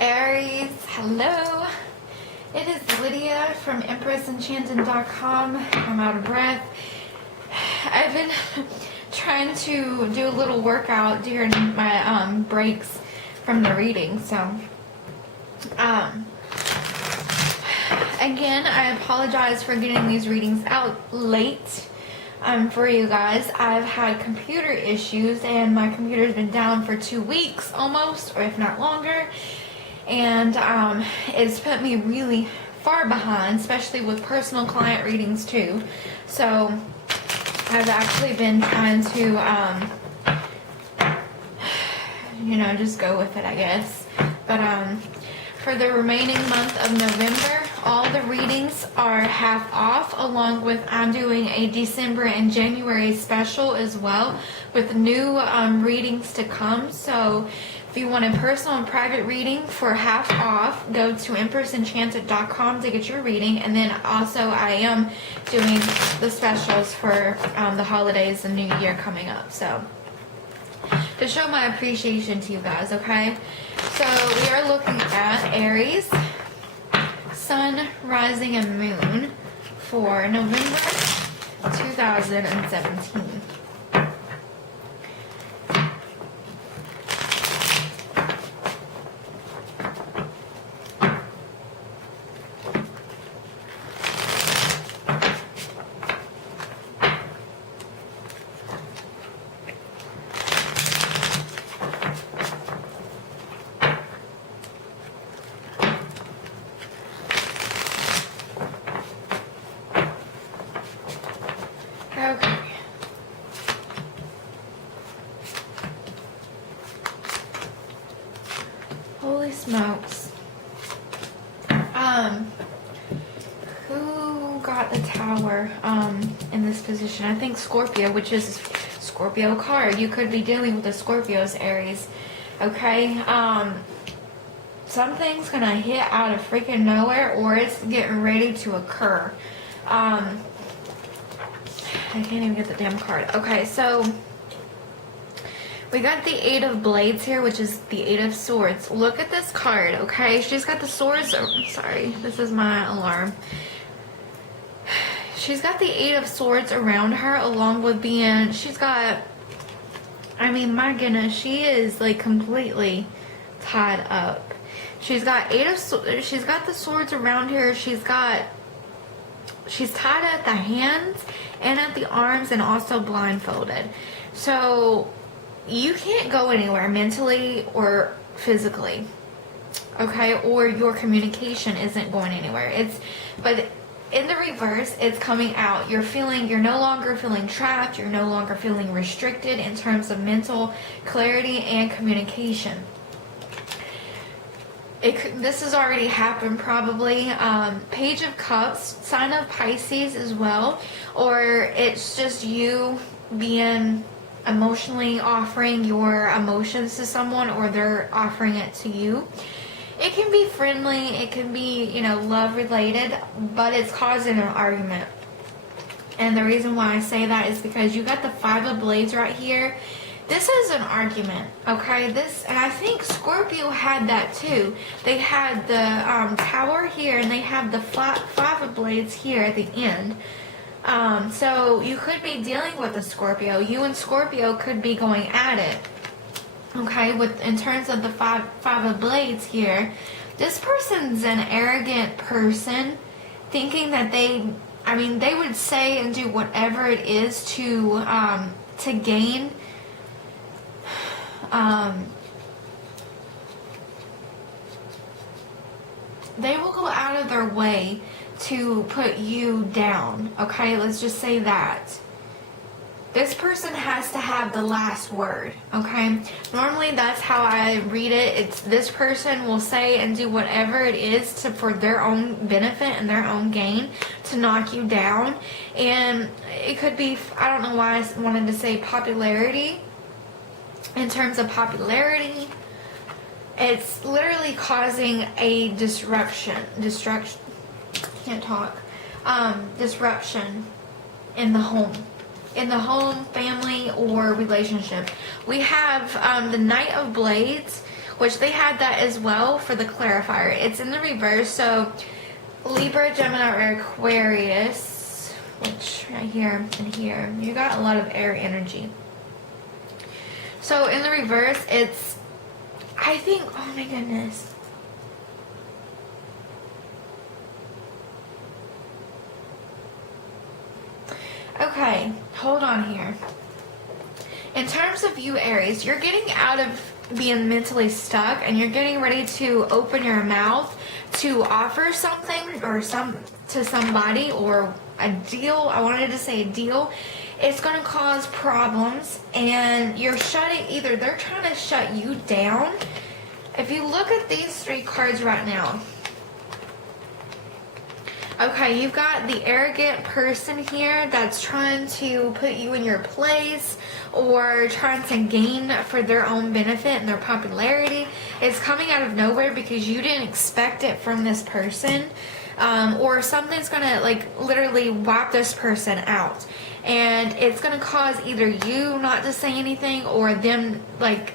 Aries, hello. It is Lydia from EmpressEnchanted.com. I'm out of breath. I've been trying to do a little workout during my breaks from the reading, so again, I apologize for getting these readings out late for you guys. I've had computer issues and my computer's been down for 2 weeks almost, or if not longer, and it's put me really far behind, especially with personal client readings too. So I've actually been trying to just go with it, I guess. But for the remaining month of November, all the readings are half off, along with I'm doing a December and January special as well with new readings to come. So if you want a personal and private reading for half off, go to EmpressEnchanted.com to get your reading. And then also I am doing the specials for the holidays and New Year coming up. So to show my appreciation to you guys, okay? So we are looking at Aries, Sun, Rising, and Moon for November 2017. Okay. Holy smokes. Who got the Tower in this position? I think Scorpio, which is Scorpio card. You could be dealing with the Scorpios, Aries. Okay? Something's gonna hit out of freaking nowhere, or it's getting ready to occur. I can't even get the damn card. Okay, so we got the Eight of Blades here, which is the Eight of Swords. Look at this card, okay? She's got the swords. Oh, sorry, this is my alarm. She's got the Eight of Swords around her, along with being, she's got, I mean, my goodness, she is like completely tied up. She's got she's got the swords around her. She's tied at the hands and at the arms, and also blindfolded. So you can't go anywhere mentally or physically, okay? Or your communication isn't going anywhere. But in the reverse, it's coming out. You're no longer feeling trapped. You're no longer feeling restricted in terms of mental clarity and communication. This has already happened probably. Page of Cups, sign of Pisces as well. Or it's just you being emotionally offering your emotions to someone, or they're offering it to you. It can be friendly, it can be, love related, but it's causing an argument. And the reason why I say that is because you got the Five of Blades right here. This is an argument, okay? And I think Scorpio had that too. They had the Tower here, and they have the Five of Blades here at the end. So you could be dealing with a Scorpio. You and Scorpio could be going at it, okay? In terms of the Five of Blades here, this person's an arrogant person, thinking that they would say and do whatever it is to gain. They will go out of their way to put you down, okay? Let's just say that. This person has to have the last word, okay? Normally that's how I read it. It's this person will say and do whatever it is for their own benefit and their own gain to knock you down. And it could be, I don't know why I wanted to say popularity. In terms of popularity, it's literally causing a disruption in the home, family, or relationship. We have the Knight of Blades, which they had that as well for the clarifier. It's in the reverse, so Libra, Gemini, or Aquarius, which right here and here, you got a lot of air energy. So in the reverse, it's, I think, oh my goodness. Okay, hold on here. In terms of you, Aries, you're getting out of being mentally stuck and you're getting ready to open your mouth to offer something or to somebody, or a deal. I wanted to say a deal. It's going to cause problems, and you're shutting, either they're trying to shut you down. If you look at these 3 cards right now, okay, you've got the arrogant person here that's trying to put you in your place or trying to gain for their own benefit and their popularity. It's coming out of nowhere because you didn't expect it from this person. Or something's gonna like literally wipe this person out. And it's gonna cause either you not to say anything or them, like,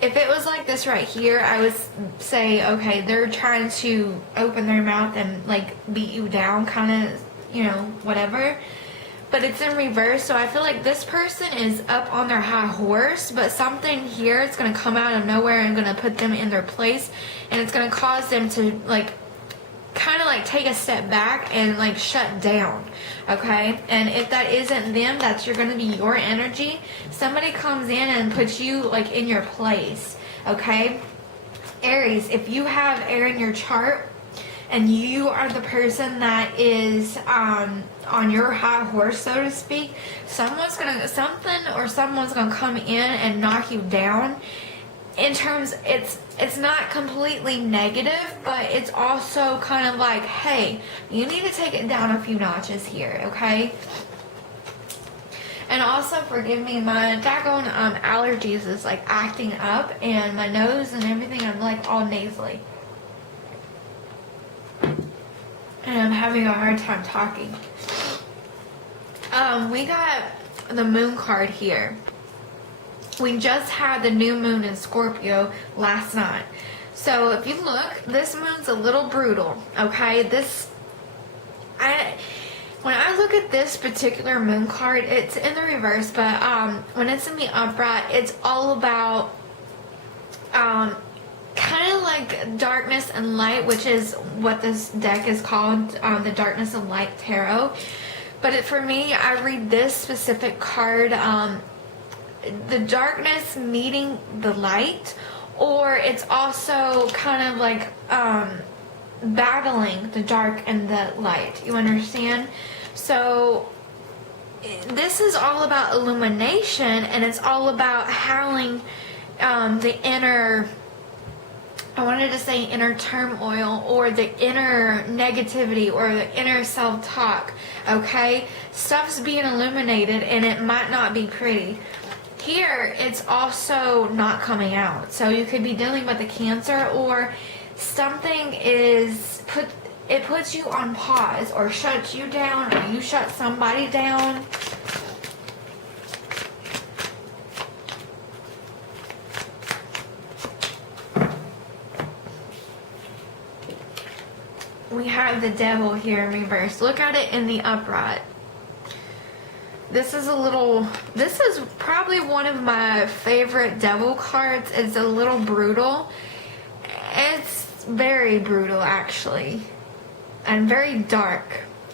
if it was like this right here, I would say, okay, they're trying to open their mouth and like beat you down, kind of, you know, whatever. But it's in reverse, so I feel like this person is up on their high horse, but something here is going to come out of nowhere and going to put them in their place, and it's going to cause them to like kind of like take a step back and like shut down. Okay, and if that isn't them, that's going to be your energy. Somebody comes in and puts you like in your place. Okay, Aries, if you have air in your chart and you are the person that is on your high horse, so to speak, someone's gonna come in and knock you down. In terms, it's not completely negative, but it's also kind of like, hey, you need to take it down a few notches here, okay? And also, forgive me, my daggone allergies is like acting up, and my nose and everything, I'm like all nasally. And I'm having a hard time talking. We got the moon card here. We just had the new moon in Scorpio last night. So if you look, this moon's a little brutal, okay? When I look at this particular moon card, it's in the reverse, but when it's in the upright, it's all about kind of like darkness and light, which is what this deck is called, the Darkness and Light Tarot. But for me, I read this specific card, the darkness meeting the light, or it's also kind of like battling the dark and the light. You understand? So this is all about illumination, and it's all about howling the inner, I wanted to say inner turmoil, or the inner negativity, or the inner self-talk, okay? Stuff's being illuminated, and it might not be pretty. Here, it's also not coming out. So you could be dealing with a Cancer, or something it puts you on pause, or shuts you down, or you shut somebody down. We have the Devil here in reverse. Look at it in the upright. This is probably one of my favorite Devil cards. It's a little brutal. It's very brutal, actually, and very dark.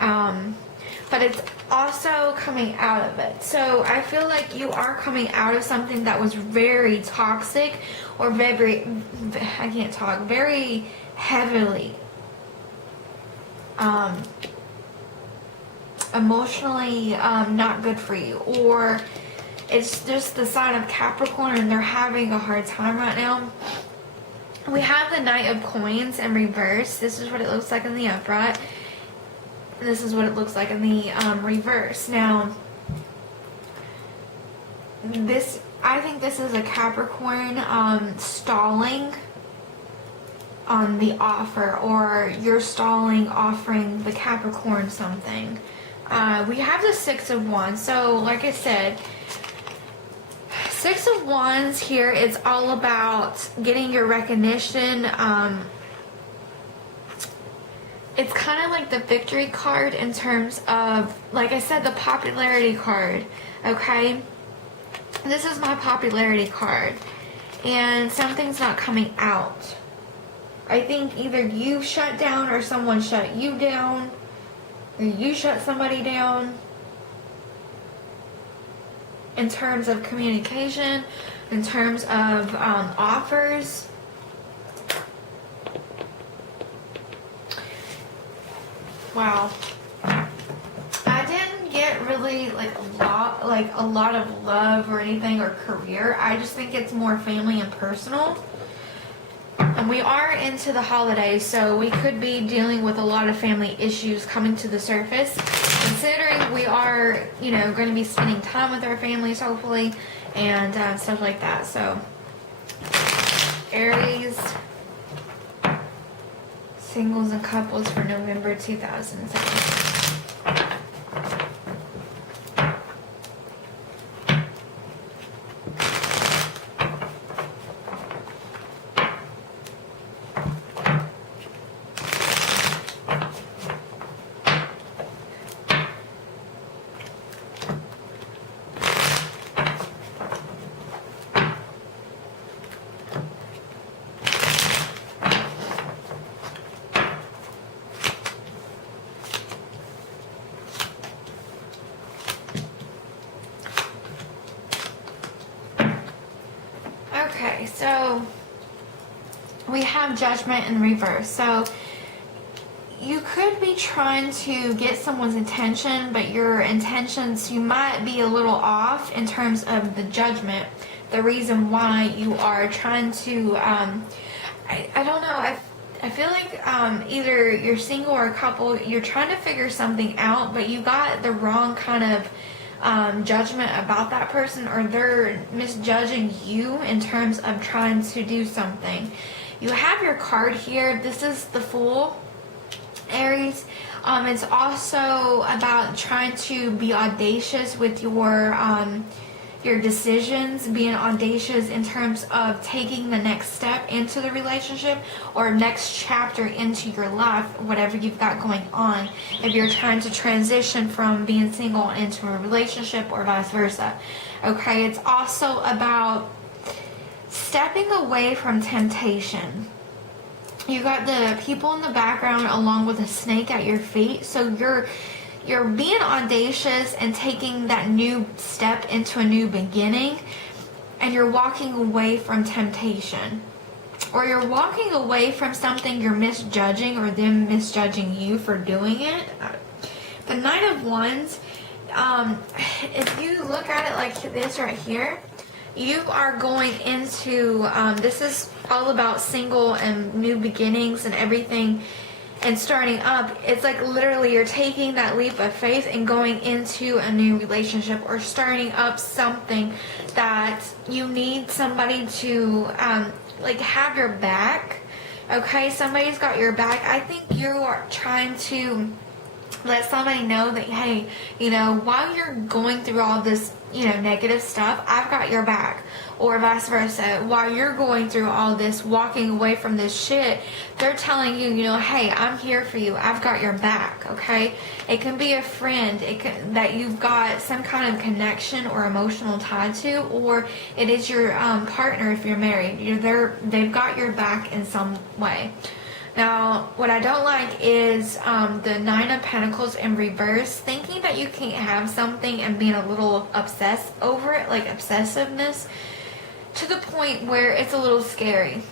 But it's also coming out of it. So I feel like you are coming out of something that was very toxic, or very heavily emotionally not good for you, or it's just the sign of Capricorn and they're having a hard time right now. We have the Knight of Coins in reverse. This is what it looks like in the upright. This is what it looks like in the reverse. Now, I think this is a Capricorn stalling on the offer, or you're stalling offering the Capricorn something. We have the Six of Wands. So like I said, Six of Wands here, it's all about getting your recognition. It's kind of like the victory card in terms of, like I said, the popularity card, okay? This is my popularity card, and something's not coming out. I think either you shut down or someone shut you down, or you shut somebody down in terms of communication, in terms of offers. Wow. I didn't get really like a lot of love or anything, or career. I just think it's more family and personal. And we are into the holidays, so we could be dealing with a lot of family issues coming to the surface, considering we are, you know, going to be spending time with our families, hopefully, and stuff like that. So, Aries, singles and couples for November 2017. Okay, so we have Judgment in reverse. So you could be trying to get someone's attention, but your intentions, you might be a little off in terms of the judgment, the reason why you are trying to, I don't know, I feel like either you're single or a couple, you're trying to figure something out, but you got the wrong kind of judgment about that person, or they're misjudging you in terms of trying to do something. You have your card here. This is the Fool, Aries. It's also about trying to be audacious with your decisions, being audacious in terms of taking the next step into the relationship or next chapter into your life, whatever you've got going on. If you're trying to transition from being single into a relationship or vice versa. Okay, it's also about stepping away from temptation. You got the people in the background along with a snake at your feet. So you're being audacious and taking that new step into a new beginning, and you're walking away from temptation, or you're walking away from something you're misjudging, or them misjudging you for doing it. The Knight of Wands, if you look at it like this right here, you are going into, this is all about single and new beginnings and everything, and starting up. It's like literally you're taking that leap of faith and going into a new relationship, or starting up something that you need somebody to like have your back. Okay, somebody's got your back. I think you are trying to let somebody know that, hey, you know, while you're going through all this, you know, negative stuff, I've got your back. Or vice versa. While you're going through all this, walking away from this shit, they're telling you, you know, hey, I'm here for you. I've got your back, okay? It can be a friend that you've got some kind of connection or emotional tie to, or it is your partner if you're married. They've got your back in some way. Now, what I don't like is the Nine of Pentacles in reverse, thinking that you can't have something and being a little obsessed over it, like obsessiveness, to the point where it's a little scary.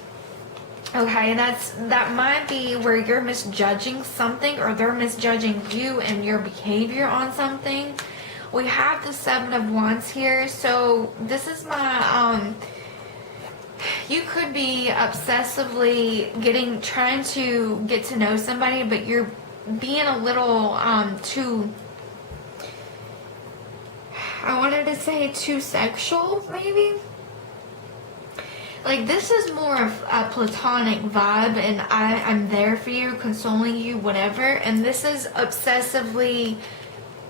Okay, and that might be where you're misjudging something, or they're misjudging you and your behavior on something. We have the Seven of Wands here, so this is my you could be obsessively trying to get to know somebody, but you're being a little too, I wanted to say too sexual, maybe. Like, this is more of a platonic vibe, and I'm there for you, consoling you, whatever. And this is obsessively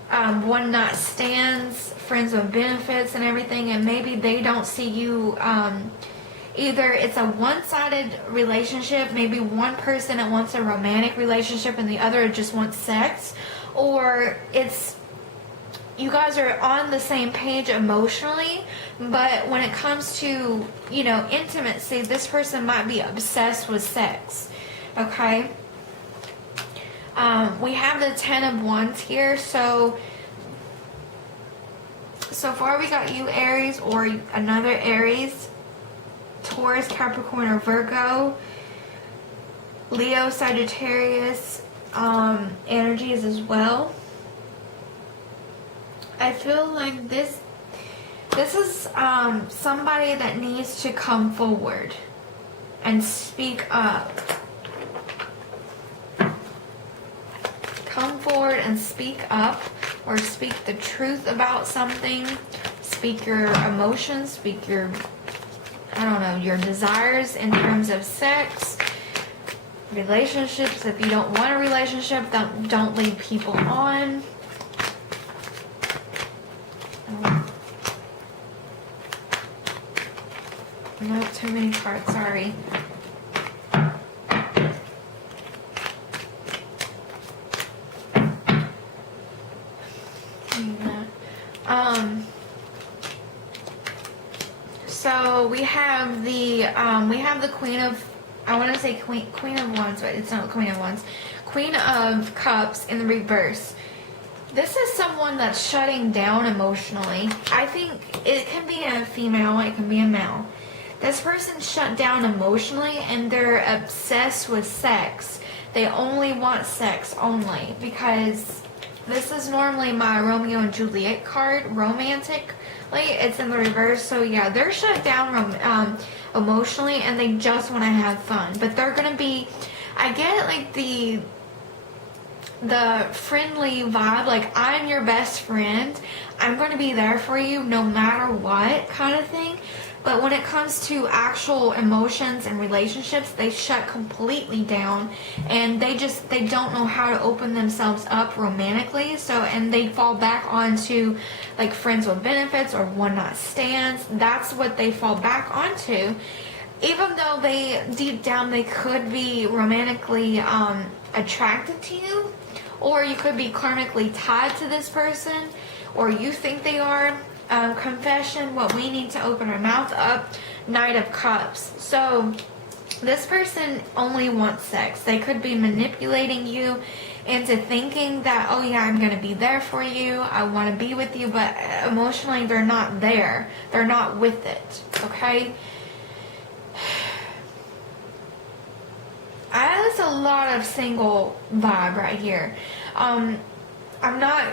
one night stands, friends with benefits and everything, and maybe they don't see you, either it's a one-sided relationship, maybe one person that wants a romantic relationship and the other just wants sex, or it's you guys are on the same page emotionally, but when it comes to, you know, intimacy, this person might be obsessed with sex. Okay? We have the 10 of Wands here, so far we got you, Aries, or another Aries, Taurus, Capricorn, or Virgo, Leo, Sagittarius, energies as well. I feel like this is somebody that needs to come forward and speak up. Come forward and speak up, or speak the truth about something. Speak your emotions, speak your, I don't know, your desires in terms of sex, relationships. If you don't want a relationship, don't lead people on. Not too many cards, sorry. So we have the Queen of, I want to say Queen of Wands, but it's not Queen of Wands. Queen of Cups in the reverse. This is someone that's shutting down emotionally. I think it can be a female, it can be a male. This person shut down emotionally and they're obsessed with sex. They only want sex only, because this is normally my Romeo and Juliet card, romantically. It's in the reverse, so yeah, they're shut down emotionally and they just want to have fun. But they're going to be, I get like the friendly vibe, like I'm your best friend, I'm going to be there for you no matter what kind of thing. But when it comes to actual emotions and relationships, they shut completely down, and they don't know how to open themselves up romantically. So, and they fall back onto like friends with benefits or one night stands. That's what they fall back onto. Even though they, deep down, they could be romantically attracted to you, or you could be karmically tied to this person, or you think they are. Confession, what we need to open our mouth up, Knight of Cups. So this person only wants sex. They could be manipulating you into thinking that, oh yeah, I'm going to be there for you, I want to be with you, but emotionally they're not there. They're not with it. Okay? That's a lot of single vibe right here. I'm not,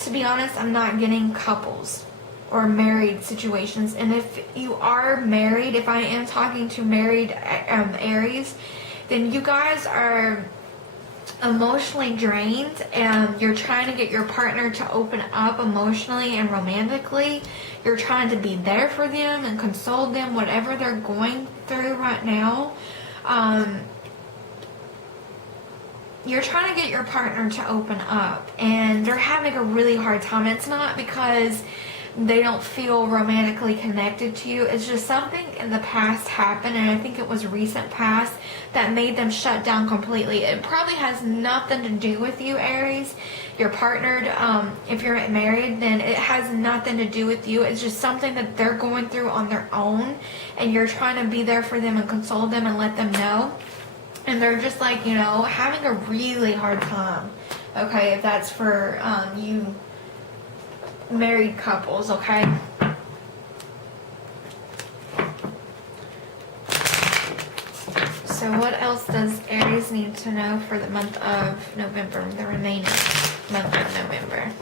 to be honest, I'm not getting couples or married situations. And if you are married, if I am talking to married Aries, then you guys are emotionally drained and you're trying to get your partner to open up emotionally and romantically. You're trying to be there for them and console them, whatever they're going through right now. You're trying to get your partner to open up, and they're having a really hard time. It's not because they don't feel romantically connected to you. It's just something in the past happened, and I think it was recent past, that made them shut down completely. It probably has nothing to do with you, Aries. You're partnered. If you're married, then it has nothing to do with you. It's just something that they're going through on their own, and you're trying to be there for them and console them and let them know. And they're just like, you know, having a really hard time. Okay, if that's for you married couples, okay? So what else does Aries need to know for the month of November, the remaining month of November?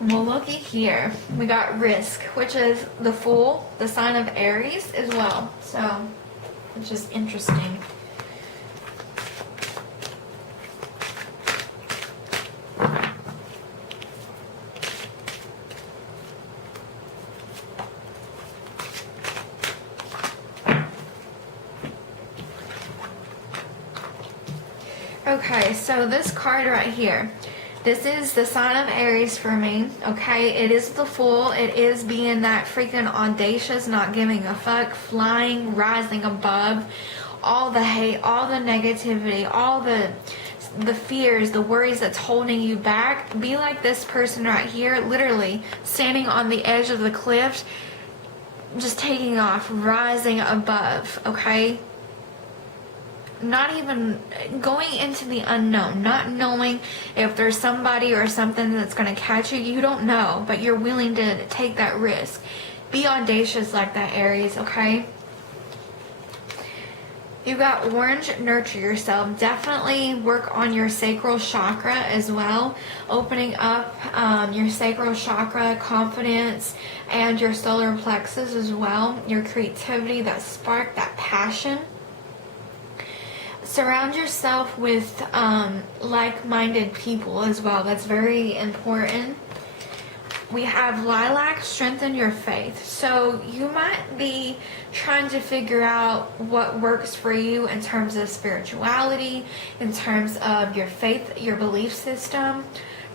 Well, looky here. We got Risk, which is the Fool, the sign of Aries as well. So, which is interesting. Okay, so this card right here, this is the sign of Aries for me, okay? It is the Fool. It is being that freaking audacious, not giving a fuck, flying, rising above all the hate, all the negativity, all the fears, the worries that's holding you back. Be like this person right here, literally standing on the edge of the cliff, just taking off, rising above, okay? Not even going into the unknown, not knowing if there's somebody or something that's going to catch you. You don't know, but you're willing to take that risk. Be audacious like that, Aries, okay? You got orange, nurture yourself. Definitely work on your sacral chakra as well. Opening up your sacral chakra, confidence, and your solar plexus as well. Your creativity, that spark, that passion. Surround yourself with like-minded people as well. That's very important. We have lilac, strengthen your faith. So you might be trying to figure out what works for you in terms of spirituality, in terms of your faith, your belief system.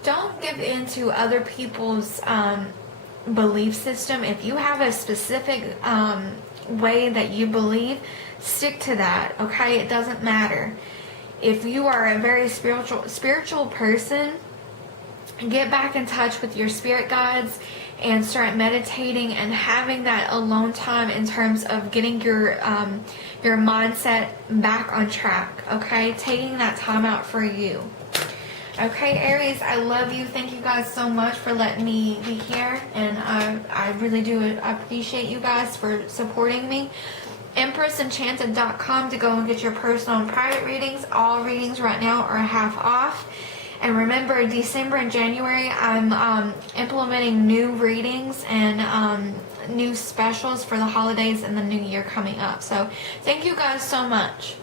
Don't give in to other people's belief system. If you have a specific way that you believe, stick to that, okay? It doesn't matter. If you are a very spiritual person, get back in touch with your spirit guides and start meditating and having that alone time in terms of getting your mindset back on track, okay? Taking that time out for you. Okay, Aries, I love you. Thank you guys so much for letting me be here, and I really do appreciate you guys for supporting me. EmpressEnchanted.com to go and get your personal and private readings. All readings right now are half off. And remember, December and January, I'm implementing new readings and new specials for the holidays and the new year coming up. So thank you guys so much.